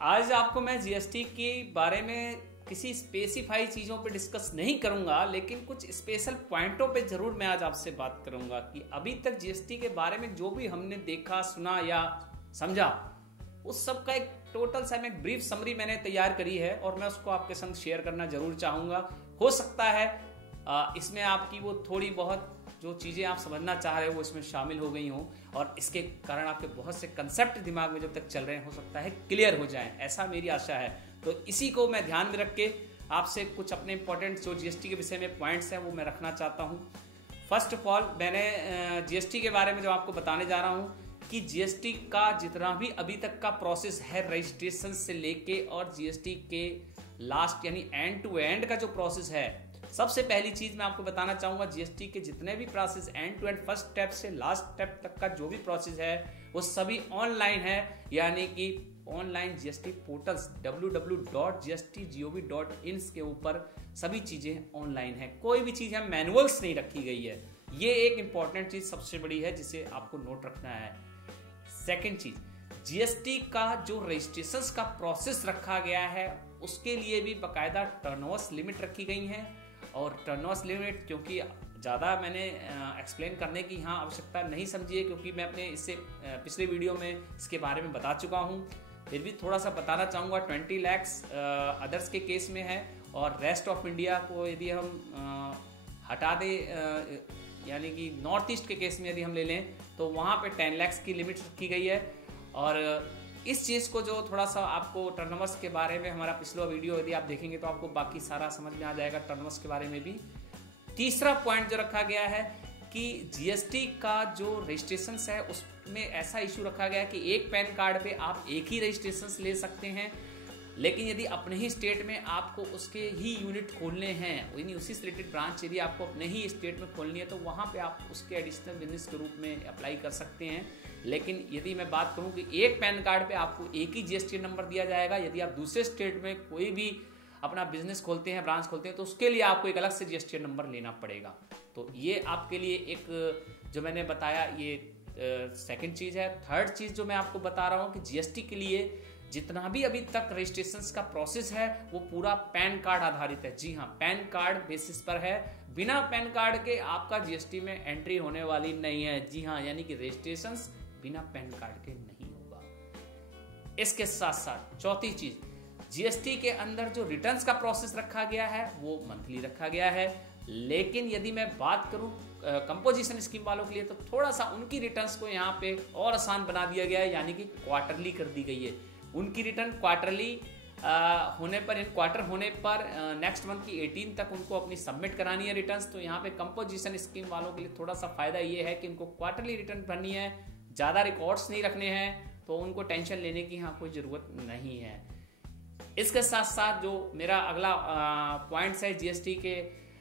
आज आपको मैं जीएसटी के बारे में किसी स्पेसिफाई चीज़ों पे डिस्कस नहीं करूंगा, लेकिन कुछ स्पेशल पॉइंटों पे जरूर मैं आज आपसे बात करूंगा कि अभी तक जीएसटी के बारे में जो भी हमने देखा, सुना या समझा, उस सब का एक टोटल सा एक ब्रीफ समरी मैंने तैयार करी है और मैं उसको आपके संग शेयर करना जरूर चाहूँगा। हो सकता है इसमें आपकी वो थोड़ी बहुत जो चीज़ें आप समझना चाह रहे हो वो इसमें शामिल हो गई हों और इसके कारण आपके बहुत से कंसेप्ट दिमाग में जब तक चल रहे हैं हो सकता है क्लियर हो जाएं, ऐसा मेरी आशा है। तो इसी को मैं ध्यान में रख के आपसे कुछ अपने इंपॉर्टेंट जो जीएसटी के विषय में पॉइंट्स हैं वो मैं रखना चाहता हूँ। फर्स्ट ऑफ ऑल मैंने जीएसटी के बारे में जो आपको बताने जा रहा हूँ कि जीएसटी का जितना भी अभी तक का प्रोसेस है रजिस्ट्रेशन से लेके और जीएसटी के लास्ट यानी एंड टू एंड का जो प्रोसेस है, सबसे पहली चीज मैं आपको बताना चाहूंगा जीएसटी के जितने भी process end to end first step से लास्ट स्टेप तक का जो भी प्रोसेस है वो सभी ऑनलाइन है, यानी कि ऑनलाइन जीएसटी पोर्टल्स www.gstgov.in के ऊपर सभी चीजें ऑनलाइन है। कोई भी चीज है मैनुअल्स नहीं रखी गई है। ये एक इंपॉर्टेंट चीज सबसे बड़ी है जिसे आपको नोट रखना है। सेकेंड चीज, जीएसटी का जो रजिस्ट्रेशन का प्रोसेस रखा गया है उसके लिए भी बाकायदा टर्नओवर लिमिट रखी गई है। और टर्नओवर लिमिट क्योंकि ज़्यादा मैंने एक्सप्लेन करने की यहाँ आवश्यकता नहीं समझी है, क्योंकि मैं अपने इससे पिछले वीडियो में इसके बारे में बता चुका हूँ। फिर भी थोड़ा सा बताना चाहूँगा। 20 लाख अदर्स के केस में है और रेस्ट ऑफ इंडिया को यदि हम हटा दें यानी कि नॉर्थ ईस्ट के केस में यदि हम ले लें तो वहाँ पे 10 लाख की लिमिट रखी गई है। और इस चीज़ को जो थोड़ा सा आपको टर्नओवर्स के बारे में हमारा पिछला वीडियो यदि आप देखेंगे तो आपको बाकी सारा समझ में आ जाएगा टर्नओवर्स के बारे में भी। तीसरा पॉइंट जो रखा गया है कि जीएसटी का जो रजिस्ट्रेशन है उसमें ऐसा इशू रखा गया है कि एक पैन कार्ड पे आप एक ही रजिस्ट्रेशन ले सकते हैं, लेकिन यदि अपने ही स्टेट में आपको उसके ही यूनिट खोलने हैं यानी उसी रिलेटेड ब्रांच यदि आपको अपने ही स्टेट में खोलनी है तो वहाँ पे आप उसके एडिशनल बिजनेस के रूप में अप्लाई कर सकते हैं। लेकिन यदि मैं बात करूँ कि एक पैन कार्ड पे आपको एक ही जीएसटी नंबर दिया जाएगा, यदि आप दूसरे स्टेट में कोई भी अपना बिजनेस खोलते हैं, ब्रांच खोलते हैं, तो उसके लिए आपको एक अलग से जीएसटी नंबर लेना पड़ेगा। तो ये आपके लिए एक जो मैंने बताया ये सेकंड चीज़ है। थर्ड चीज़ जो मैं आपको बता रहा हूँ कि जीएसटी के लिए जितना भी अभी तक रजिस्ट्रेशन का प्रोसेस है वो पूरा पैन कार्ड आधारित है। जी हाँ, पैन कार्ड बेसिस पर है। बिना पैन कार्ड के आपका जीएसटी में एंट्री होने वाली नहीं है। जी हाँ, यानी कि रजिस्ट्रेशन बिना पैन कार्ड के नहीं होगा। इसके साथ साथ चौथी चीज, जीएसटी के अंदर जो रिटर्न्स का प्रोसेस रखा गया है वो मंथली रखा गया है, लेकिन यदि मैं बात करूं कंपोजिशन स्कीम वालों के लिए तो थोड़ा सा उनकी रिटर्न्स को यहाँ पे और आसान बना दिया गया है, यानी कि क्वार्टरली कर दी गई है। उनकी रिटर्न क्वार्टरली होने पर, इन क्वार्टर होने पर नेक्स्ट मंथ की 18 तक उनको अपनी सबमिट करानी है रिटर्न्स। तो यहाँ पे कंपोजिशन स्कीम वालों के लिए थोड़ा सा फायदा ये है कि उनको क्वार्टरली रिटर्न भरनी है, ज़्यादा रिकॉर्ड्स नहीं रखने हैं, तो उनको टेंशन लेने की यहाँ कोई ज़रूरत नहीं है। इसके साथ साथ जो मेरा अगला पॉइंट्स है जीएसटी के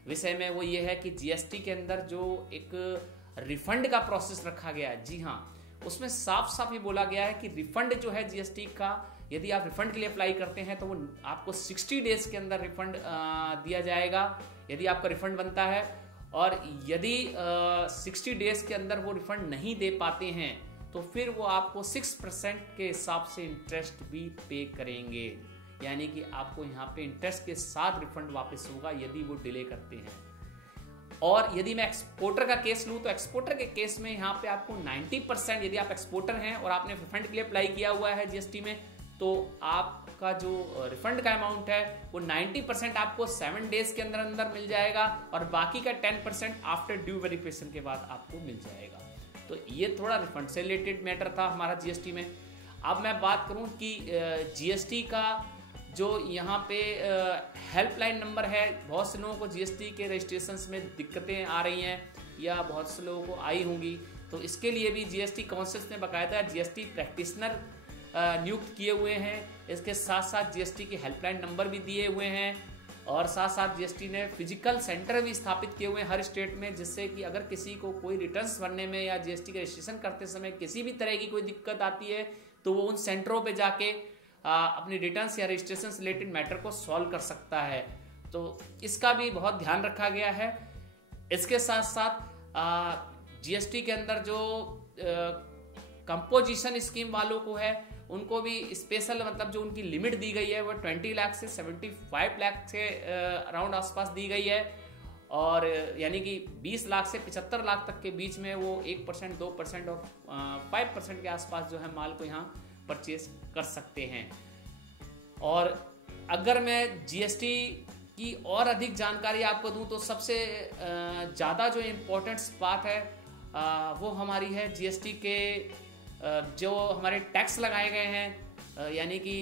विषय में वो ये है कि जीएसटी के अंदर जो एक रिफंड का प्रोसेस रखा गया है, जी हाँ, उसमें साफ साफ ये बोला गया है कि रिफंड जो है जीएसटी का, यदि आप रिफंड के लिए अप्लाई करते हैं तो वो आपको 60 डेज के अंदर रिफंड दिया जाएगा यदि आपका रिफंड बनता है। और यदि 60 डेज के अंदर वो रिफंड नहीं दे पाते हैं तो फिर वो आपको 6% के हिसाब से इंटरेस्ट भी पे करेंगे, यानी कि आपको यहाँ पे इंटरेस्ट के साथ रिफंड वापस होगा यदि वो डिले करते हैं। और यदि मैं एक्सपोर्टर का केस लूँ तो एक्सपोर्टर के केस में यहाँ पे आपको 90%, यदि आप एक्सपोर्टर हैं और आपने रिफंड के लिए अप्लाई किया हुआ है जीएसटी में, तो आपका जो रिफंड का अमाउंट है वो 90% आपको 7 डेज के अंदर अंदर मिल जाएगा और बाकी का 10% आफ्टर ड्यू वेरिफिकेशन के बाद आपको मिल जाएगा। तो ये थोड़ा रिफंड से रिलेटेड मैटर था हमारा जीएसटी में। अब मैं बात करूँ कि जीएसटी का जो यहाँ पे हेल्पलाइन नंबर है, बहुत से लोगों को जीएसटी के रजिस्ट्रेशन में दिक्कतें आ रही हैं या बहुत से लोगों को आई होंगी, तो इसके लिए भी जीएसटी काउंसिल ने बाकायदा जीएसटी प्रैक्टिशनर नियुक्त किए हुए हैं। इसके साथ साथ जीएसटी के हेल्पलाइन नंबर भी दिए हुए हैं और साथ साथ जीएसटी ने फिजिकल सेंटर भी स्थापित किए हुए हैं हर स्टेट में, जिससे कि अगर किसी को कोई रिटर्न्स भरने में या जीएसटी का रजिस्ट्रेशन करते समय किसी भी तरह की कोई दिक्कत आती है तो वो उन सेंटरों पे जाके अपनी रिटर्न्स या रजिस्ट्रेशन से रिलेटेड मैटर को सॉल्व कर सकता है। तो इसका भी बहुत ध्यान रखा गया है। इसके साथ साथ जीएसटी के अंदर जो कंपोजिशन स्कीम वालों को है उनको भी स्पेशल मतलब जो उनकी लिमिट दी गई है वो 20 लाख से 75 लाख के अराउंड आसपास दी गई है, और यानी कि 20 लाख से 75 लाख तक के बीच में वो 1%, 2% और 5% के आसपास जो है माल को यहाँ परचेज कर सकते हैं। और अगर मैं जीएसटी की और अधिक जानकारी आपको दूं तो सबसे ज़्यादा जो इम्पोर्टेंट बात है वो हमारी है जीएसटी के जो हमारे टैक्स लगाए गए हैं, यानी कि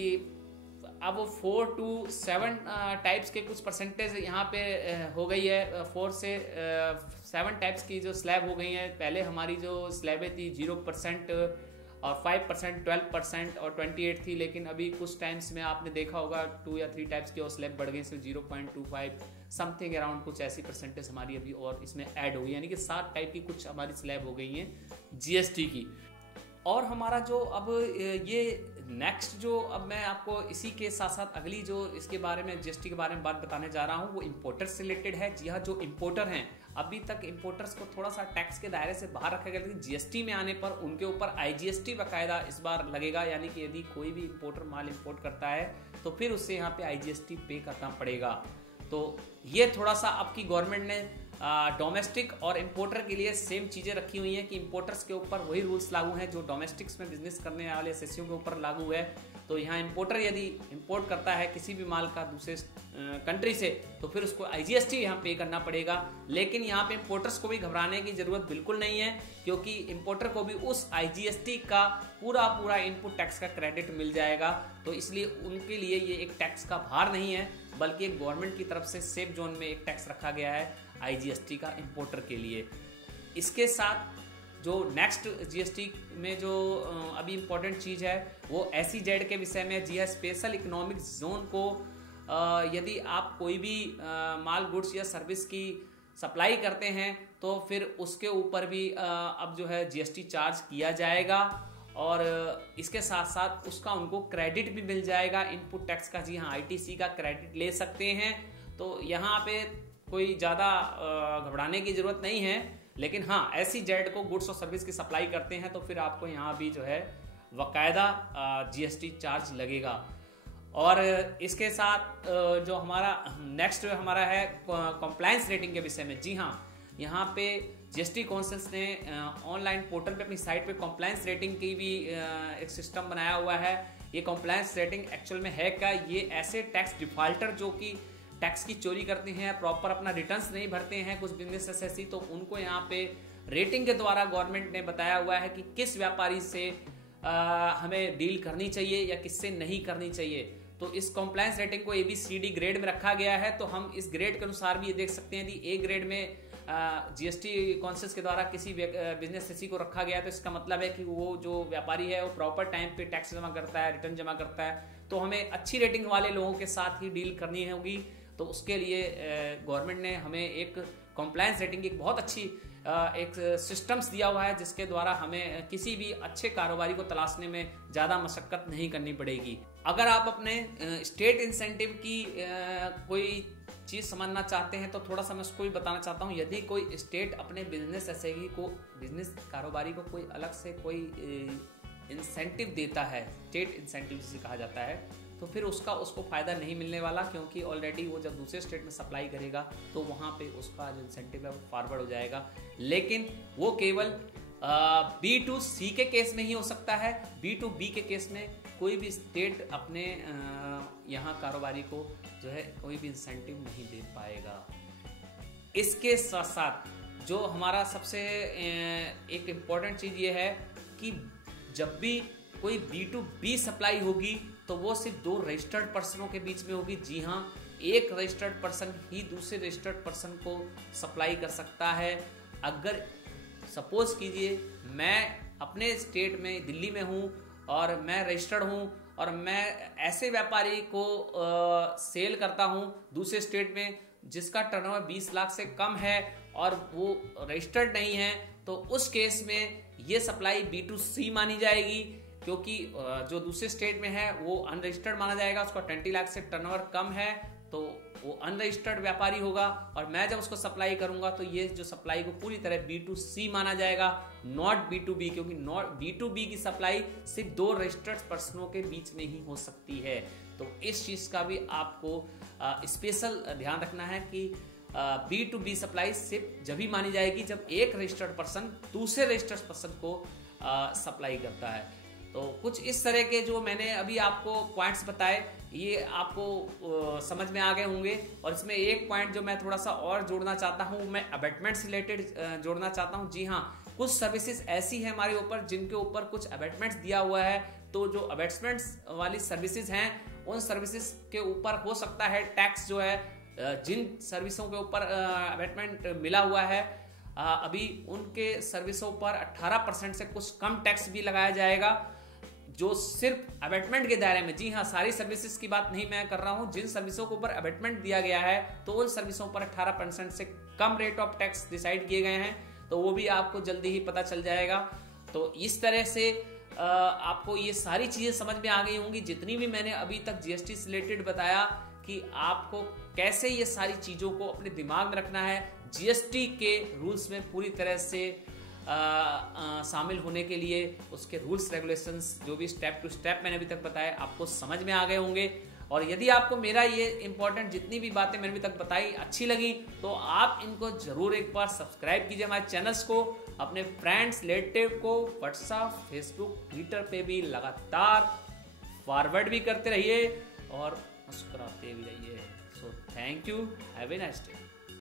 अब वो 4 to 7 टाइप्स के कुछ परसेंटेज यहाँ पे हो गई है। 4 से 7 टाइप्स की जो स्लैब हो गई हैं। पहले हमारी जो स्लैबें थी 0% और 5%, 12% और 28 थी, लेकिन अभी कुछ टाइम्स में आपने देखा होगा 2 या 3 टाइप्स की और स्लैब बढ़ गई, सिर्फ 0.25 समथिंग अराउंड कुछ ऐसी परसेंटेज हमारी अभी और इसमें ऐड हो गई, यानी कि 7 टाइप की कुछ हमारी स्लैब हो गई हैं जीएसटी की। और हमारा जो अब ये नेक्स्ट जो अब मैं आपको इसी के साथ साथ अगली जो इसके बारे में जीएसटी के बारे में बात बताने जा रहा हूँ वो इम्पोर्टर से रिलेटेड है। जी हाँ, जो इम्पोर्टर हैं अभी तक इम्पोर्टर्स को थोड़ा सा टैक्स के दायरे से बाहर रखा गया, लेकिन जीएसटी में आने पर उनके ऊपर आईजीएसटी बाकायदा इस बार लगेगा, यानी कि यदि कोई भी इम्पोर्टर माल इम्पोर्ट करता है तो फिर उससे यहाँ पे आईजीएसटी पे करना पड़ेगा। तो ये थोड़ा सा आपकी गवर्नमेंट ने डोमेस्टिक और इंपोर्टर के लिए सेम चीज़ें रखी हुई हैं कि इंपोर्टर्स के ऊपर वही रूल्स लागू हैं जो डोमेस्टिक्स में बिजनेस करने वाले एसएससीओ के ऊपर लागू है। तो यहाँ इंपोर्टर यदि इंपोर्ट करता है किसी भी माल का दूसरे कंट्री से तो फिर उसको आईजीएसटी यहाँ पे करना पड़ेगा। लेकिन यहाँ पे इंपोर्टर्स को भी घबराने की ज़रूरत बिल्कुल नहीं है, क्योंकि इंपोर्टर को भी उस आईजीएसटी का पूरा इनपुट टैक्स का क्रेडिट मिल जाएगा। तो इसलिए उनके लिए ये एक टैक्स का भार नहीं है, बल्कि एक गवर्नमेंट की तरफ से सेफ जोन में एक टैक्स रखा गया है आईजीएसटी का इंपोर्टर के लिए। इसके साथ जो नेक्स्ट जीएसटी में जो अभी इम्पोर्टेंट चीज़ है वो एसईजेड के विषय में। जी है, स्पेशल इकोनॉमिक जोन को यदि आप कोई भी माल गुड्स या सर्विस की सप्लाई करते हैं तो फिर उसके ऊपर भी अब जो है जीएसटी चार्ज किया जाएगा, और इसके साथ साथ उसका उनको क्रेडिट भी मिल जाएगा इनपुट टैक्स का। जी हाँ, आईटीसी का क्रेडिट ले सकते हैं। तो यहाँ पे कोई ज़्यादा घबराने की ज़रूरत नहीं है, लेकिन हाँ एसईजेड को गुड्स और सर्विस की सप्लाई करते हैं तो फिर आपको यहाँ भी जो है बाकायदा जीएसटी चार्ज लगेगा। और इसके साथ जो हमारा नेक्स्ट हमारा है कंप्लायंस रेटिंग के विषय में। जी हाँ, यहाँ पे जीएसटी काउंसिल्स ने ऑनलाइन पोर्टल पे अपनी साइट पे कंप्लायंस रेटिंग की भी एक सिस्टम बनाया हुआ है। ये कंप्लायंस रेटिंग एक्चुअल में है क्या? ये ऐसे टैक्स डिफॉल्टर जो कि टैक्स की चोरी करते हैं, प्रॉपर अपना रिटर्न्स नहीं भरते हैं कुछ बिजनेस एसएससी, तो उनको यहाँ पे रेटिंग के द्वारा गवर्नमेंट ने बताया हुआ है कि किस व्यापारी से हमें डील करनी चाहिए या किससे नहीं करनी चाहिए। तो इस कॉम्प्लायंस रेटिंग को ABCD ग्रेड में रखा गया है। तो हम इस ग्रेड के अनुसार भी ये देख सकते हैं कि A ग्रेड में जीएसटी काउंसिल्स के द्वारा किसी बिजनेस एसएससी को रखा गया है, तो इसका मतलब है कि वो जो व्यापारी है वो प्रॉपर टाइम पे टैक्स जमा करता है, रिटर्न जमा करता है। तो हमें अच्छी रेटिंग वाले लोगों के साथ ही डील करनी होगी। तो उसके लिए गवर्नमेंट ने हमें एक कॉम्प्लायंस रेटिंग की एक बहुत अच्छी एक सिस्टम्स दिया हुआ है, जिसके द्वारा हमें किसी भी अच्छे कारोबारी को तलाशने में ज़्यादा मशक्कत नहीं करनी पड़ेगी। अगर आप अपने स्टेट इंसेंटिव की कोई चीज़ समझना चाहते हैं तो थोड़ा सा मैं उसको भी बताना चाहता हूँ। यदि कोई स्टेट अपने बिजनेस एसएससी को, बिजनेस कारोबारी को कोई अलग से कोई इंसेंटिव देता है, स्टेट इंसेंटिव जिसे कहा जाता है, तो फिर उसको फ़ायदा नहीं मिलने वाला, क्योंकि ऑलरेडी वो जब दूसरे स्टेट में सप्लाई करेगा तो वहाँ पे उसका जो इंसेंटिव है वो फॉरवर्ड हो जाएगा। लेकिन वो केवल B2C के केस में ही हो सकता है। B2B के केस में कोई भी स्टेट अपने यहाँ कारोबारी को जो है कोई भी इंसेंटिव नहीं दे पाएगा। इसके साथ साथ जो हमारा सबसे एक इम्पॉर्टेंट चीज़ ये है कि जब भी कोई B2B सप्लाई होगी तो वो सिर्फ 2 रजिस्टर्ड पर्सनों के बीच में होगी। जी हाँ, एक रजिस्टर्ड पर्सन ही दूसरे रजिस्टर्ड पर्सन को सप्लाई कर सकता है। अगर सपोज कीजिए मैं अपने स्टेट में दिल्ली में हूँ और मैं रजिस्टर्ड हूँ और मैं ऐसे व्यापारी को सेल करता हूँ दूसरे स्टेट में जिसका टर्नओवर 20 लाख से कम है और वो रजिस्टर्ड नहीं है, तो उस केस में ये सप्लाई B2C मानी जाएगी, क्योंकि जो दूसरे स्टेट में है वो अनरजिस्टर्ड माना जाएगा, उसका 20 लाख से टर्नओवर कम है, तो तो वो अनरजिस्टर्ड व्यापारी होगा, और मैं जब उसको सप्लाई करूंगा तो ये जो सप्लाई को पूरी तरह B2C माना जाएगा, नॉट B2B, क्योंकि नॉट B2B की सप्लाई सिर्फ 2 रजिस्टर्ड पर्सनों के बीच में ही हो सकती है। तो इस चीज का भी आपको स्पेशल ध्यान रखना है कि B2B सप्लाई सिर्फ जब ही मानी जाएगी जब एक रजिस्टर्ड पर्सन दूसरे रजिस्टर्ड पर्सन को सप्लाई करता है। तो कुछ इस तरह के जो मैंने अभी आपको पॉइंट्स बताए, ये आपको समझ में आ गए होंगे। और इसमें एक पॉइंट जो मैं थोड़ा सा और जोड़ना चाहता हूँ, मैं अबेटमेंट से रिलेटेड जोड़ना चाहता हूँ। जी हाँ, कुछ सर्विसेज ऐसी हैं हमारे ऊपर जिनके ऊपर कुछ अबेटमेंट्स दिया हुआ है, तो जो अबेटमेंट्स वाली सर्विसेज हैं उन सर्विसेज के ऊपर हो सकता है टैक्स जो है, जिन सर्विसों के ऊपर अबेटमेंट मिला हुआ है अभी उनके सर्विसों पर 18% से कुछ कम टैक्स भी लगाया जाएगा, जो सिर्फ अबेटमेंट के दायरे में। जी हाँ, सारी सर्विसेज की बात नहीं मैं कर रहा हूं। जिन सर्विसों के ऊपर अबेटमेंट दिया गया है तो उन सर्विसों पर 18% से कम रेट ऑफ टैक्स डिसाइड किए गए हैं, तो वो भी आपको जल्दी ही पता चल जाएगा। तो इस तरह से आपको ये सारी चीजें समझ में आ गई होंगी, जितनी भी मैंने अभी तक जीएसटी से रिलेटेड बताया कि आपको कैसे ये सारी चीजों को अपने दिमाग में रखना है। जीएसटी के रूल्स में पूरी तरह से शामिल होने के लिए उसके रूल्स रेगुलेशंस जो भी स्टेप टू स्टेप मैंने अभी तक बताए आपको समझ में आ गए होंगे। और यदि आपको मेरा ये इंपॉर्टेंट जितनी भी बातें मैंने अभी तक बताई अच्छी लगी तो आप इनको जरूर एक बार सब्सक्राइब कीजिए हमारे चैनल्स को, अपने फ्रेंड्स रिलेटिव को व्हाट्सएप, फेसबुक, ट्विटर पे भी लगातार फॉरवर्ड भी करते रहिए और मुस्कुराते भी रहिए। So thank you, have a nice day.